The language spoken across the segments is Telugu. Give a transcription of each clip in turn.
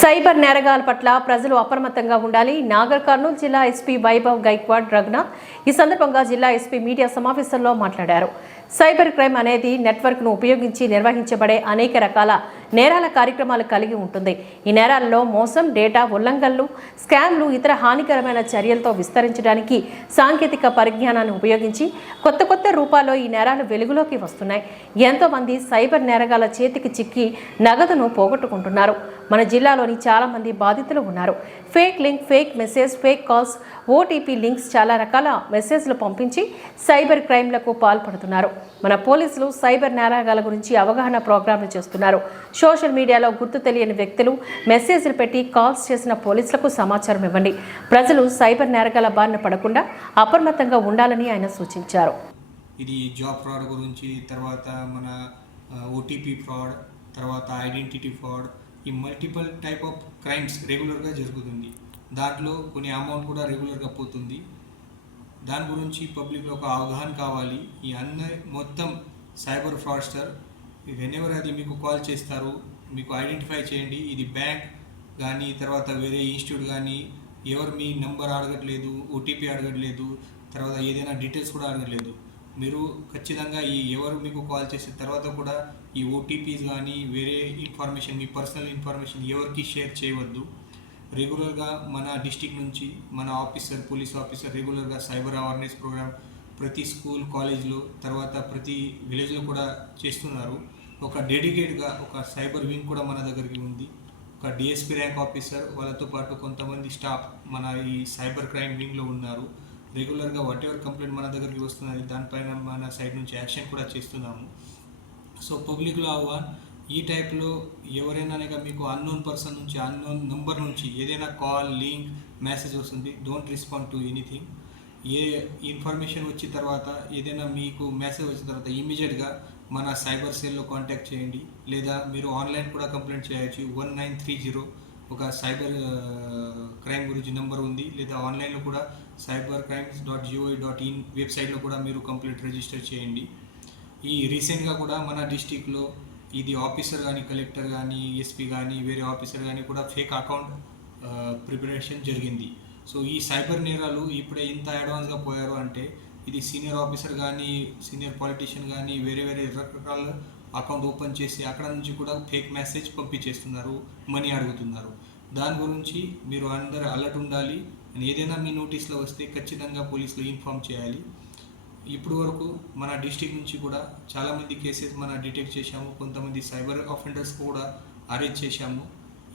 సైబర్ నేరగాల పట్ల ప్రజలు అప్రమత్తంగా ఉండాలి. నాగర్ కర్నూలు జిల్లా ఎస్పీ వైభవ్ గైక్వాడ్ రఘునాథ్ ఈ సందర్భంగా జిల్లా ఎస్పీ మీడియా సమావేశంలో మాట్లాడారు. సైబర్ క్రైమ్ అనేది నెట్వర్క్ను ఉపయోగించి నిర్వహించబడే అనేక రకాల నేరాల కార్యక్రమాలు కలిగి ఉంటుంది. ఈ నేరాల్లో మోసం డేటా ఉల్లంఘనలు స్కామ్లు ఇతర హానికరమైన చర్యలతో విస్తరించడానికి సాంకేతిక పరిజ్ఞానాన్ని ఉపయోగించి కొత్త కొత్త రూపాల్లో ఈ నేరాలు వెలుగులోకి వస్తున్నాయి. ఎంతోమంది సైబర్ నేరగాల చేతికి చిక్కి నగదును పోగొట్టుకుంటున్నారు. మన జిల్లాలోని చాలామంది బాధితులు ఉన్నారు. Fake link fake message fake calls OTP links చాలా రకాల మెసేజ్లు పంపించి సైబర్ క్రైమ్లకు పాల్పడుతున్నారు. మన పోలీసులు సైబర్ నేరగాల గురించి అవగాహన ప్రోగ్రాంలు చేస్తున్నారు. సోషల్ మీడియాలో గుర్తు తెలియని వ్యక్తులు మెసేజ్లు పెట్టి కాల్స్ చేసిన పోలీసులకు సమాచారం ఇవ్వండి. ప్రజలు సైబర్ నేరగాల బారిన పడకుండా అప్రమత్తంగా ఉండాలని ఆయన సూచించారు. ఇది జాబ్ ఫ్రాడ్ గురించి తర్వాత మన ఓటీపీ ఫ్రాడ్ తర్వాత ఐడెంటిటీ ఫ్రాడ్ ఈ మల్టిపుల్ టైప్ ఆఫ్ క్రైమ్స్ రెగ్యులర్గా జరుగుతుంది. దాంట్లో కొన్ని అమౌంట్ కూడా రెగ్యులర్గా పోతుంది. దాని గురించి పబ్లిక్లో ఒక అవగాహన కావాలి. ఈ అన్న మొత్తం సైబర్ ఫ్రాడ్స్టర్ వెనెవర్ అది మీకు కాల్ చేస్తారు మీకు ఐడెంటిఫై చేయండి. ఇది బ్యాంక్ కానీ తర్వాత వేరే ఇన్స్టిట్యూట్ కానీ ఎవరు మీ నెంబర్ అడగట్లేదు ఓటీపీ అడగట్లేదు తర్వాత ఏదైనా డీటెయిల్స్ కూడా అడగట్లేదు. మీరు ఖచ్చితంగా ఈ ఎవరు మీకు కాల్ చేసిన తర్వాత కూడా ఈ ఓటీపీస్ కానీ వేరే ఇన్ఫర్మేషన్ మీ పర్సనల్ ఇన్ఫర్మేషన్ ఎవరికి షేర్ చేయవద్దు. రెగ్యులర్గా మన డిస్టిక్ నుంచి మన ఆఫీసర్ పోలీస్ ఆఫీసర్ రెగ్యులర్గా సైబర్ అవేర్నెస్ ప్రోగ్రామ్ ప్రతి స్కూల్ కాలేజ్లో తర్వాత ప్రతి విలేజ్లో కూడా చేస్తున్నారు. ఒక డెడికేట్గా ఒక సైబర్ వింగ్ కూడా మన దగ్గరికి ఉంది. ఒక డిఎస్పీ ర్యాంక్ ఆఫీసర్ వాళ్ళతో పాటు కొంతమంది స్టాఫ్ మన ఈ సైబర్ క్రైమ్ వింగ్లో ఉన్నారు. రెగ్యులర్గా వాట్ ఎవర్ కంప్లైంట్ మన దగ్గరికి వస్తున్నది దానిపైన మన సైడ్ నుంచి యాక్షన్ కూడా చేస్తున్నాము. సో పబ్లిక్లో ఆహ్వాన్ ఈ టైప్లో ఎవరైనా మీకు అన్నోన్ పర్సన్ నుంచి అన్నోన్ నెంబర్ నుంచి ఏదైనా కాల్ లింక్ మెసేజ్ వస్తుంది డోంట్ రెస్పాండ్ టు ఎనీథింగ్ ఏ ఇన్ఫర్మేషన్ వచ్చిన తర్వాత ఏదైనా మీకు మెసేజ్ వచ్చిన తర్వాత ఇమీడియట్గా మన సైబర్ సెల్లో కాంటాక్ట్ చేయండి. లేదా మీరు ఆన్లైన్ కూడా కంప్లైంట్ చేయొచ్చు వన్ నైన్ త్రీ జీరో ఒక సైబర్ క్రైమ్ గురించి నెంబర్ ఉంది. లేదా ఆన్లైన్లో కూడా cyber crimes dot GOI dot in వెబ్సైట్లో కూడా మీరు కంప్లీట్ రిజిస్టర్ చేయండి. ఈ రీసెంట్గా కూడా మన డిస్టిక్లో ఇది ఆఫీసర్ కానీ కలెక్టర్ కానీ ఎస్పీ కానీ వేరే ఆఫీసర్ కానీ కూడా ఫేక్ అకౌంట్ ప్రిపరేషన్ జరిగింది. సో ఈ సైబర్ నేరాలు ఇప్పుడే ఇంత అడ్వాన్స్గా పోయారు అంటే ఇది సీనియర్ ఆఫీసర్ కానీ సీనియర్ పాలిటీషియన్ కానీ వేరే వేరే రకరకాల అకౌంట్ ఓపెన్ చేసి అక్కడ నుంచి కూడా ఫేక్ మెసేజ్ పంపించేస్తున్నారు మనీ అడుగుతున్నారు. దాని గురించి మీరు అందరు అలర్ట్ ఉండాలి. ఏదైనా మీ నోటీస్లో వస్తే ఖచ్చితంగా పోలీసులు ఇన్ఫామ్ చేయాలి. ఇప్పుడు వరకు మన డిస్టిక్ నుంచి కూడా చాలామంది కేసెస్ మన డిటెక్ట్ చేశాము. కొంతమంది సైబర్ అఫెండర్స్ కూడా అరెస్ట్ చేశాము.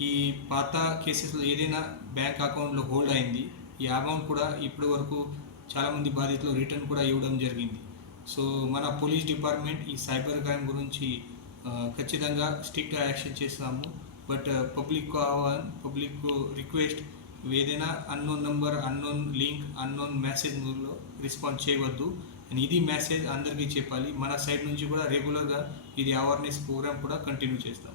ఈ పాత కేసెస్లో ఏదైనా బ్యాంక్ అకౌంట్లో హోల్డ్ అయింది. ఈ అమౌంట్ కూడా ఇప్పటి వరకు చాలామంది బాధితులు రిటర్న్ కూడా ఇవ్వడం జరిగింది. సో మన పోలీస్ డిపార్ట్మెంట్ ఈ సైబర్ క్రైమ్ గురించి ఖచ్చితంగా స్ట్రిక్ట్ యాక్షన్ చేస్తాము. బట్ పబ్లిక్ పబ్లిక్ రిక్వెస్ట్ ఏదైనా unknown number unknown link unknown మెసేజ్లో రెస్పాన్స్ చేయవద్దు. అండ్ ఇది మెసేజ్ అందరికీ చెప్పాలి. మన సైడ్ నుంచి కూడా రెగ్యులర్గా ఇది అవేర్నెస్ ప్రోగ్రామ్ కూడా కంటిన్యూ చేస్తాం.